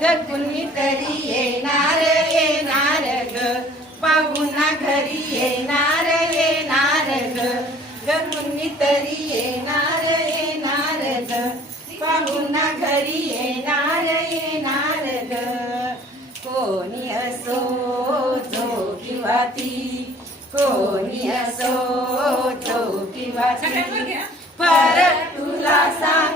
ग कुणीतरी येणार येणार ग पाहुणा घरी येणार येणार ग ग कुणीतरी येणार येणार ग पाहुणा घरी येणार येणार ग कोणी असो जो किंवा ती कोणी असो जो किंवा ती फरक तुला सांग